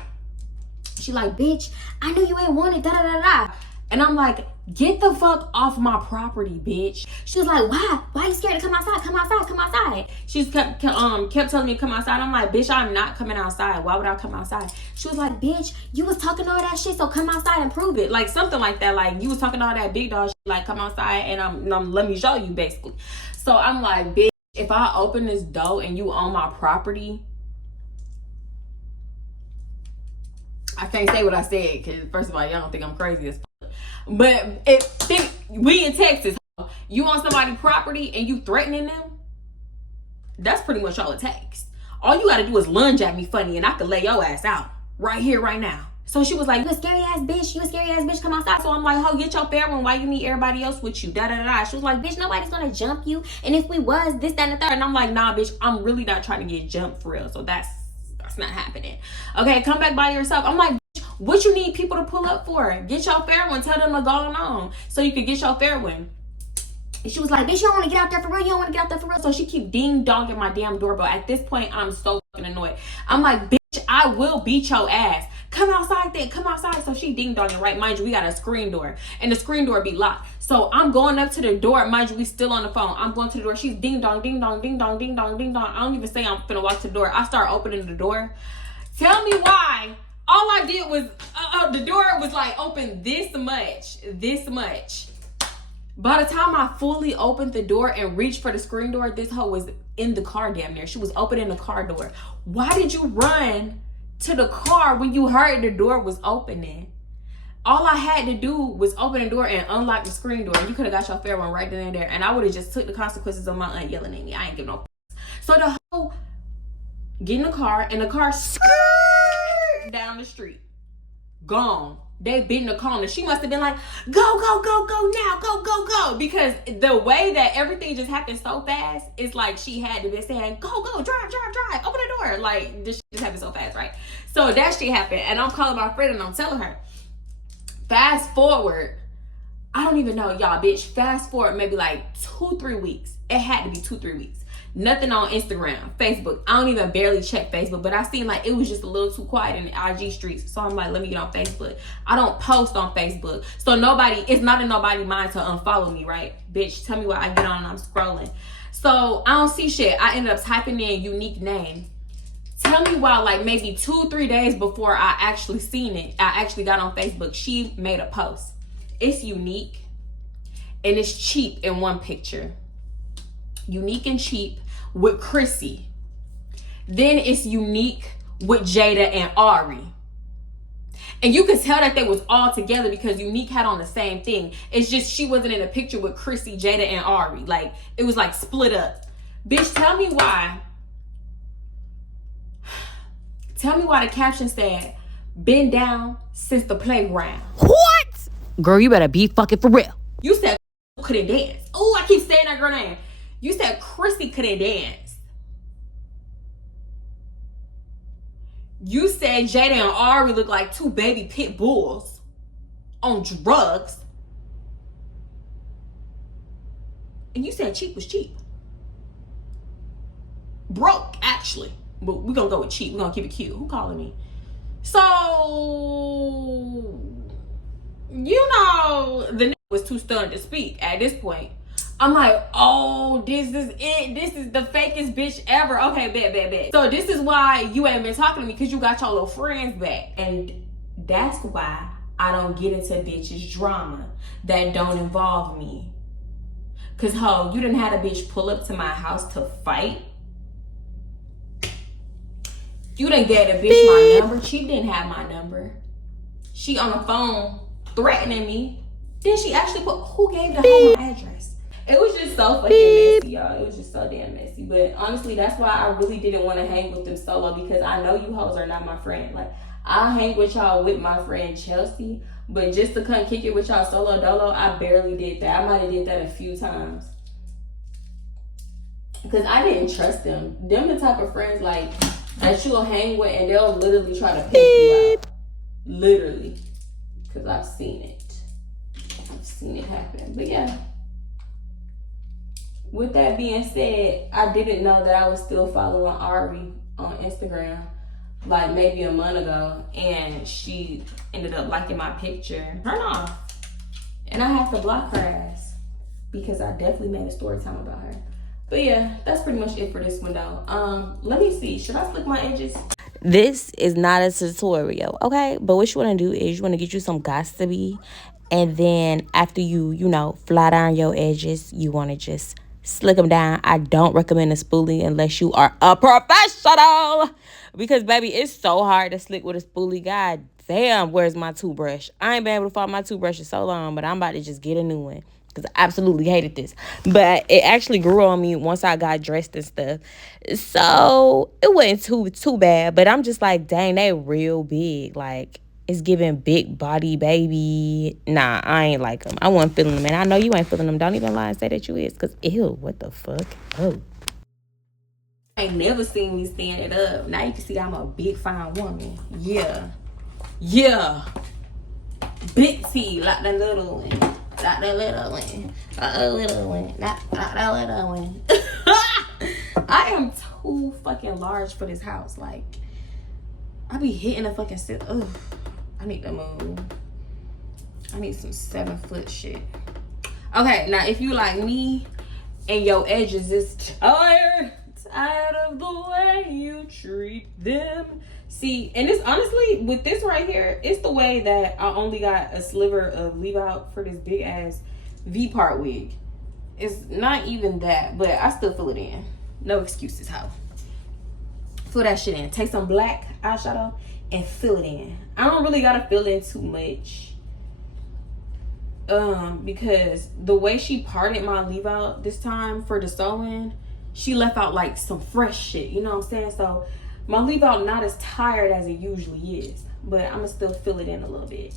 She like, bitch, I knew you ain't wanted, da da da da. And I'm like, get the fuck off my property, bitch. She was like, why? Why are you scared to come outside? Come outside. She kept telling me to come outside. I'm like, bitch, I'm not coming outside. Why would I come outside? She was like, bitch, you was talking all that shit, so come outside and prove it. Like something like that. Like you was talking all that big dog shit, like come outside and let me show you, basically. So I'm like, bitch, if I open this door and you own my property, I can't say what I said, because first of all, y'all don't think I'm crazy as fuck. But we in Texas. You on somebody's property and you threatening them, that's pretty much all it takes. All you gotta do is lunge at me funny and I could lay your ass out right here, right now. So she was like, you a scary ass bitch. You a scary ass bitch. Come outside. So I'm like, ho, get your fair one. Why you need everybody else with you? Da da da. She was like, bitch, nobody's gonna jump you. And if we was, this, that, and the third. And I'm like, nah, bitch, I'm really not trying to get jumped for real. So that's not happening. Okay, come back by yourself. I'm like, bitch, what you need people to pull up for? Get your fair one. Tell them to go on so you can get your fair one. And she was like, bitch, you don't want to get out there for real. You don't want to get out there for real. So she keep ding-donging my damn doorbell. At this point, I'm so fucking annoyed. I'm like, bitch, I will beat your ass. Come outside then. Come outside. So she ding-donging, right? Mind you, we got a screen door. And the screen door be locked. So I'm going up to the door. Mind you, we still on the phone. I'm going to the door. She's ding-dong, ding-dong, ding-dong, ding-dong, ding-dong. I don't even say I'm finna walk to the door. I start opening the door. Tell me why. All I did was, the door was like open this much. By the time I fully opened the door and reached for the screen door, this hoe was in the car damn near. She was opening the car door. Why did you run to the car when you heard the door was opening? All I had to do was open the door and unlock the screen door. You could have got your fair one right then and there. And I would have just took the consequences of my aunt yelling at me. I ain't give no. So the hoe get in the car and the car skirt down the street. Gone. They been in the corner. She must have been like, go, go, go, go now. Go, go, go. Because the way that everything just happened so fast, it's like she had to be saying, go, go, drive, drive, drive. Open the door. Like, this shit just happened so fast, right? So that shit happened. And I'm calling my friend and I'm telling her. Fast forward. I don't even know, y'all, bitch. Fast forward maybe like 2-3 weeks. It had to be 2-3 weeks. Nothing on Instagram, Facebook. I don't even barely check Facebook, but I seen like it was just a little too quiet in the IG streets. So I'm like, let me get on Facebook. I don't post on Facebook. So it's not in nobody's mind to unfollow me, right? Bitch, tell me what I get on and I'm scrolling. So I don't see shit. I ended up typing in unique name. Tell me why like maybe 2-3 days before I actually seen it, I actually got on Facebook, she made a post. It's unique and it's cheap in one picture. Unique and cheap with Chrissy. Then it's unique with Jada and Ari. And you could tell that they was all together because Unique had on the same thing. It's just she wasn't in a picture with Chrissy, Jada, and Ari. Like, it was like split up. Bitch, tell me why. Tell me why the caption said, been down since the playground. What? Girl, you better be fucking for real. You said couldn't dance. Oh, I keep saying that girl name. You said Chrissy couldn't dance. You said Jada and Ari look like two baby pit bulls on drugs. And you said cheap was cheap. Broke, actually. But we're going to go with cheap. We're going to keep it cute. Who calling me? So, you know, the nigga was too stunned to speak at this point. I'm like, oh, this is it. This is the fakest bitch ever. Okay, bet. So this is why you ain't been talking to me, because you got your little friends back. And that's why I don't get into bitches drama that don't involve me. Because, ho, you done had a bitch pull up to my house to fight. You done gave a bitch my number. She didn't have my number. She on the phone threatening me. Then she actually put, who gave the hoe my address? It was just so fucking messy, y'all. It was just so damn messy. But honestly, that's why I really didn't want to hang with them solo, because I know you hoes are not my friend. Like, I'll hang with y'all with my friend Chelsea, but just to come kick it with y'all solo dolo, I barely did that. I might have did that a few times. Because I didn't trust them. Them the type of friends, like, that you'll hang with and they'll literally try to pick you out. Literally. Because I've seen it. I've seen it happen. But yeah. With that being said, I didn't know that I was still following Ari on Instagram like maybe a month ago, and she ended up liking my picture. Turn off. And I have to block her ass because I definitely made a story time about her. But yeah, that's pretty much it for this one though. Let me see. Should I flick my edges? This is not a tutorial, okay? But what you want to do is you want to get you some gossipy, and then after you flat iron your edges, you want to just slick them down. I don't recommend a spoolie unless you are a professional, because baby, it's so hard to slick with a spoolie. God damn, where's my toothbrush? I ain't been able to find my toothbrush in so long, but I'm about to just get a new one. because I absolutely hated this. But it actually grew on me once I got dressed and stuff. So it wasn't too bad. But I'm just like, dang, they real big. Like, it's giving big body baby. Nah, I ain't like them. I wasn't feeling them. And I know you ain't feeling them. Don't even lie and say that you is. Because, ew, what the fuck? Oh. Ain't never seen me stand it up. Now you can see I'm a big fine woman. Yeah. Yeah. Big T, like the little one. Like the little one. Like the little one. Like the little one. I am too fucking large for this house. Like, I be hitting the fucking sit. Ugh. I need to move. I need some 7-foot shit. Okay, now if you like me and your edges is tired of the way you treat them. See, and it's honestly, with this right here, it's the way that I only got a sliver of leave out for this big ass V-part wig. It's not even that, but I still fill it in. No excuses, how. Fill that shit in. Take some black eyeshadow and fill it in. I don't really gotta fill in too much. Because the way she parted my leave out this time for the sewing, she left out like some fresh shit, you know what I'm saying? So my leave out not as tired as it usually is, but I'm gonna still fill it in a little bit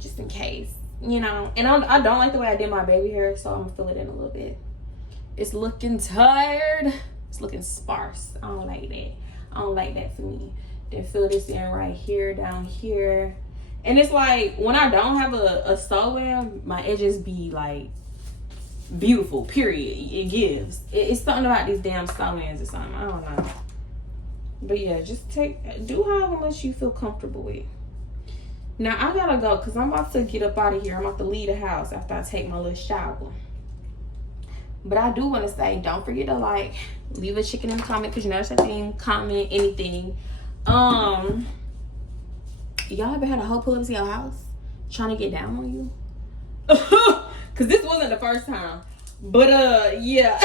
just in case, you know. And I don't like the way I did my baby hair, so I'm gonna fill it in a little bit. It's looking tired. It's looking sparse. I don't like that. I don't like that for me. Then fill this in right here, down here. And it's like, when I don't have a sew-in, my edges be like beautiful, period. It gives. It's something about these damn sew-ins or something. I don't know. But yeah, just do however much you feel comfortable with. Now I gotta go because I'm about to get up out of here. I'm about to leave the house after I take my little shower. But I do want to say, don't forget to like, leave a chicken in the comment, because you know that's a thing. Comment anything. Y'all ever had a hoe pull up to your house trying to get down on you? Because this wasn't the first time. But yeah.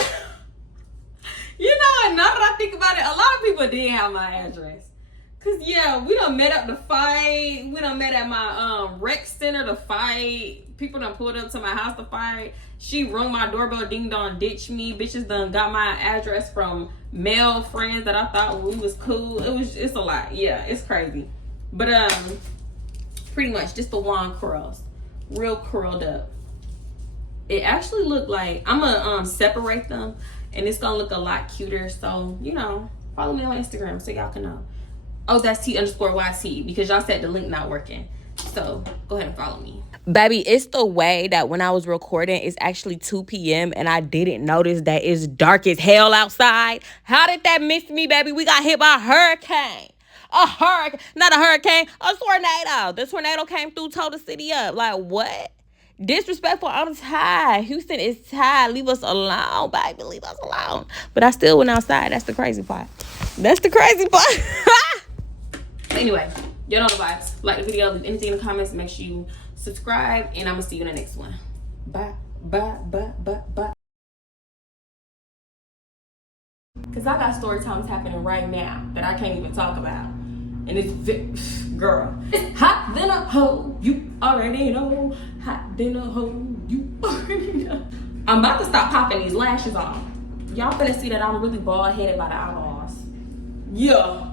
You know, now that I think about it, a lot of people did have my address. Cause yeah, we done met up to fight. We done met at my rec center to fight. People done pulled up to my house to fight. She rung my doorbell, ding dong, ditched me. Bitches done got my address from male friends that I thought we was cool. It's a lot. Yeah, it's crazy. But pretty much just the wand curls, real curled up. It actually looked like, I'm gonna separate them, and it's gonna look a lot cuter. So, you know, follow me on Instagram so y'all can know. OhThatsTi_YT, because y'all said the link not working. So go ahead and follow me. Baby, it's the way that when I was recording, it's actually 2 p.m. and I didn't notice that it's dark as hell outside. How did that miss me, baby? We got hit by a hurricane. A hurricane, not a hurricane, a tornado. The tornado came through, tore the city up. Like, what? Disrespectful. I'm tired. Houston is tired. Leave us alone, baby. Leave us alone. But I still went outside. That's the crazy part. That's the crazy part. Anyway, you know the vibes. Like the video, leave anything in the comments. Make sure you subscribe, and I'm gonna see you in the next one. Bye, bye, bye, bye, bye. Cause I got story times happening right now that I can't even talk about. And it's, girl, it's hot than a hoe, you already know. Hot than a hoe, you already know. I'm about to stop popping these lashes off. Y'all finna see that I'm really bald-headed by the eyeballs. Yeah.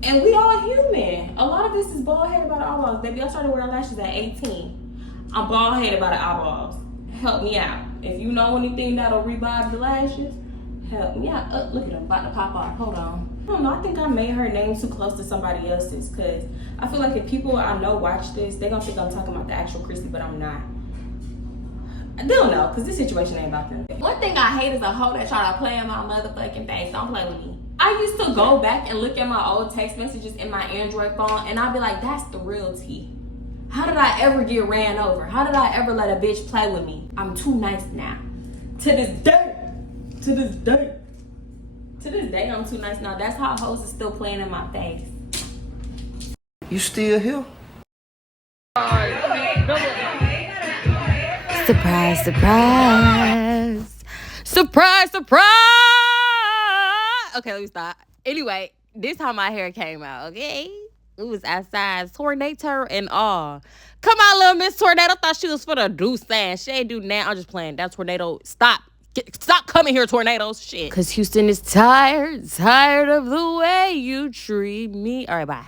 And we all human. A lot of us is bald-headed by the eyeballs. Baby, I started wearing lashes at 18. I'm bald-headed by the eyeballs. Help me out. If you know anything that'll revive the lashes, help me out. Look at them, about to pop off. Hold on. I don't know. I think I made her name too close to somebody else's, because I feel like if people I know watch this, they're going to think I'm talking about the actual Chrissy, but I'm not. They don't know, because this situation ain't about them. One thing I hate is a hoe that try to play in my motherfucking face. Don't play with me. I used to go back and look at my old text messages in my Android phone, and I'd be like, that's the real tea. How did I ever get ran over? How did I ever let a bitch play with me? I'm too nice now. To this day. To this day. To this day, I'm too nice now. That's how hoes is still playing in my face. You still here? Surprise, surprise. Surprise, surprise. Okay, let me stop. Anyway, this how my hair came out, okay? We was outside, tornado and all. Come on, little Miss Tornado. Thought she was for the do stand. She ain't do now. I'm just playing. That tornado, stop. Stop coming here, tornadoes. Shit. Cause Houston is tired of the way you treat me. All right, bye.